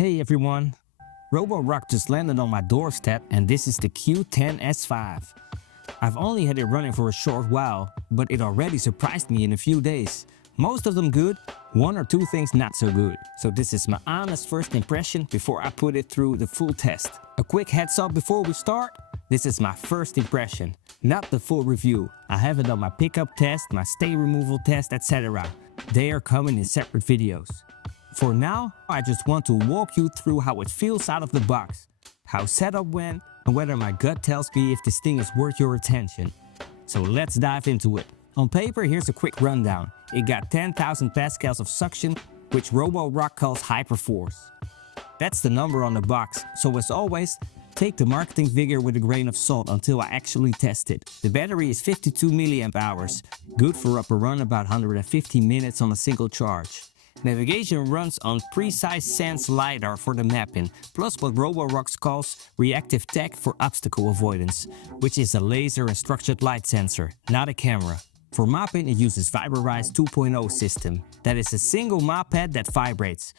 Hey everyone! Roborock just landed on my doorstep and this is the Q10 S5. I've only had it running for a short while, but it already surprised me in a few days. Most of them good, one or two things not so good. So this is my honest first impression before I put it through the full test. A quick heads up before we start, this is my first impression, not the full review. I haven't done my pickup test, my stay removal test, etc. They are coming in separate videos. For now, I just want to walk you through how it feels out of the box, how setup went, and whether my gut tells me if this thing is worth your attention. So let's dive into it. On paper, here's a quick rundown. It got 10,000 pascals of suction, which Roborock calls HyperForce. That's the number on the box, so as always, take the marketing figure with a grain of salt until I actually test it. The battery is 52 mAh, good for up a run about 150 minutes on a single charge. Navigation runs on PreciSense LiDAR for the mapping, plus what Roborock calls ReactiveTech for obstacle avoidance, which is a laser and structured light sensor, not a camera. For mopping, it uses VibraRise 2.0 system. That is a single mop pad that vibrates,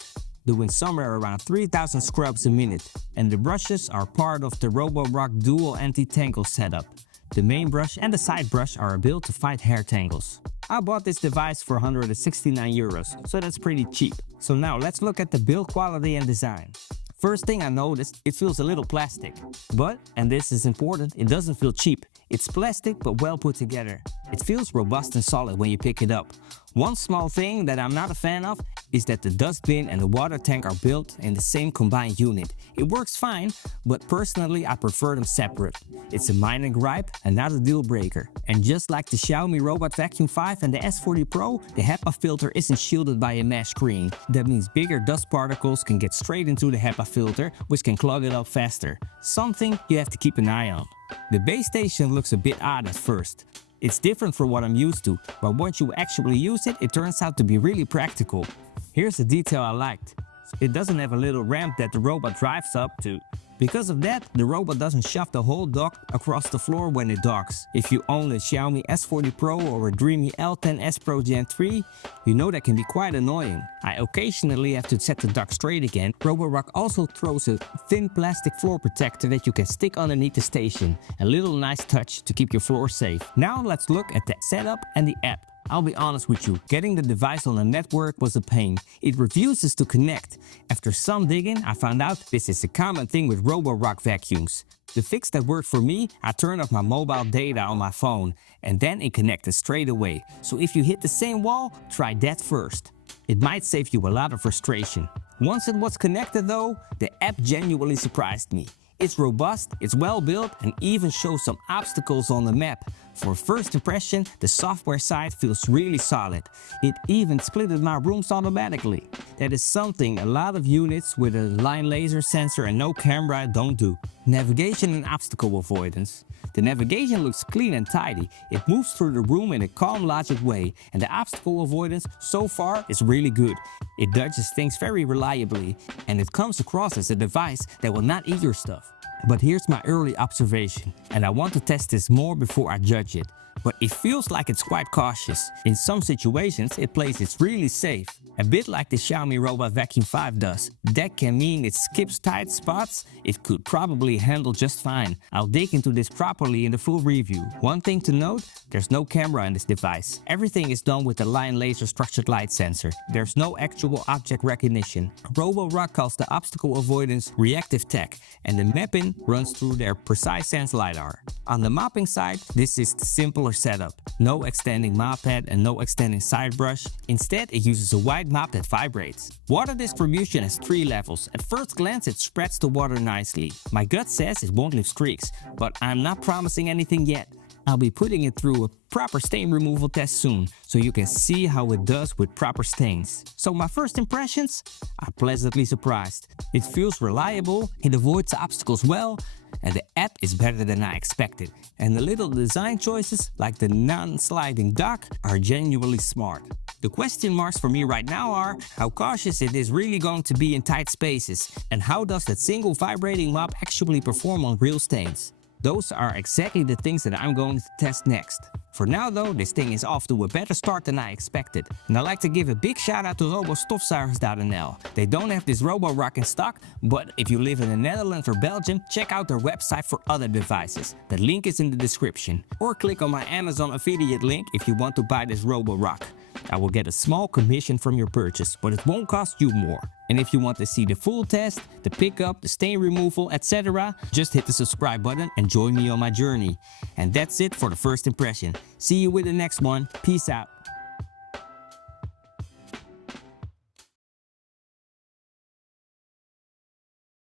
doing somewhere around 3,000 scrubs a minute. And the brushes are part of the Roborock dual Anti-Tangle setup. The main brush and the side brush are built to fight hair tangles. I bought this device for 169 euros, so that's pretty cheap. So now let's look at the build quality and design. First thing I noticed, it feels a little plastic. But, and this is important, it doesn't feel cheap. It's plastic but well put together. It feels robust and solid when you pick it up. One small thing that I'm not a fan of is that the dustbin and the water tank are built in the same combined unit. It works fine, but personally I prefer them separate. It's a minor gripe and not a deal breaker. And just like the Xiaomi Robot Vacuum 5 and the S40 Pro, the HEPA filter isn't shielded by a mesh screen. That means bigger dust particles can get straight into the HEPA filter, which can clog it up faster. Something you have to keep an eye on. The base station looks a bit odd at first. It's different from what I'm used to, but once you actually use it, it turns out to be really practical. Here's a detail I liked. It doesn't have a little ramp that the robot drives up to. Because of that, the robot doesn't shove the whole dock across the floor when it docks. If you own a Xiaomi S40 Pro or a dreamy L10S Pro Gen 3, you know that can be quite annoying. I occasionally have to set the dock straight again. Roborock also throws a thin plastic floor protector that you can stick underneath the station. A little nice touch to keep your floor safe. Now let's look at the setup and the app. I'll be honest with you, getting the device on the network was a pain. It refuses to connect. After some digging, I found out this is a common thing with Roborock vacuums. The fix that worked for me, I turned off my mobile data on my phone and then it connected straight away. So if you hit the same wall, try that first. It might save you a lot of frustration. Once it was connected though, the app genuinely surprised me. It's robust, it's well built, and even shows some obstacles on the map. For first impression, the software side feels really solid. It even splitted my rooms automatically. That is something a lot of units with a line laser sensor and no camera don't do. Navigation and obstacle avoidance. The navigation looks clean and tidy. It moves through the room in a calm, logic way, and the obstacle avoidance so far is really good. It dodges things very reliably, and it comes across as a device that will not eat your stuff. But here's my early observation, and I want to test this more before I judge it. But it feels like it's quite cautious. In some situations, it plays it really safe. A bit like the Xiaomi Robot Vacuum 5 does. That can mean it skips tight spots. It could probably handle just fine. I'll dig into this properly in the full review. One thing to note, there's no camera in this device. Everything is done with the line laser structured light sensor. There's no actual object recognition. Roborock calls the obstacle avoidance ReactiveTech, and the mapping runs through their PreciSense LiDAR. On the mopping side, this is the simpler setup. No extending mop pad and no extending side brush. Instead, it uses a wide mop that vibrates. Water distribution has 3 levels. At first glance, it spreads the water nicely. My gut says it won't leave streaks, but I'm not promising anything yet. I'll be putting it through a proper stain removal test soon, so you can see how it does with proper stains. So my first impressions? I'm pleasantly surprised. It feels reliable, it avoids obstacles well, and the app is better than I expected. And the little design choices, like the non-sliding dock, are genuinely smart. The question marks for me right now are, how cautious it is really going to be in tight spaces, and how does that single vibrating mop actually perform on real stains? Those are exactly the things that I'm going to test next. For now though, this thing is off to a better start than I expected. And I'd like to give a big shout out to Robostofzuigers.nl. They don't have this Roborock in stock, but if you live in the Netherlands or Belgium, check out their website for other devices. The link is in the description. Or click on my Amazon affiliate link if you want to buy this Roborock. I will get a small commission from your purchase, but it won't cost you more. And if you want to see the full test, the pickup, the stain removal, etc., just hit the subscribe button and join me on my journey. And that's it for the first impression. See you with the next one. Peace out.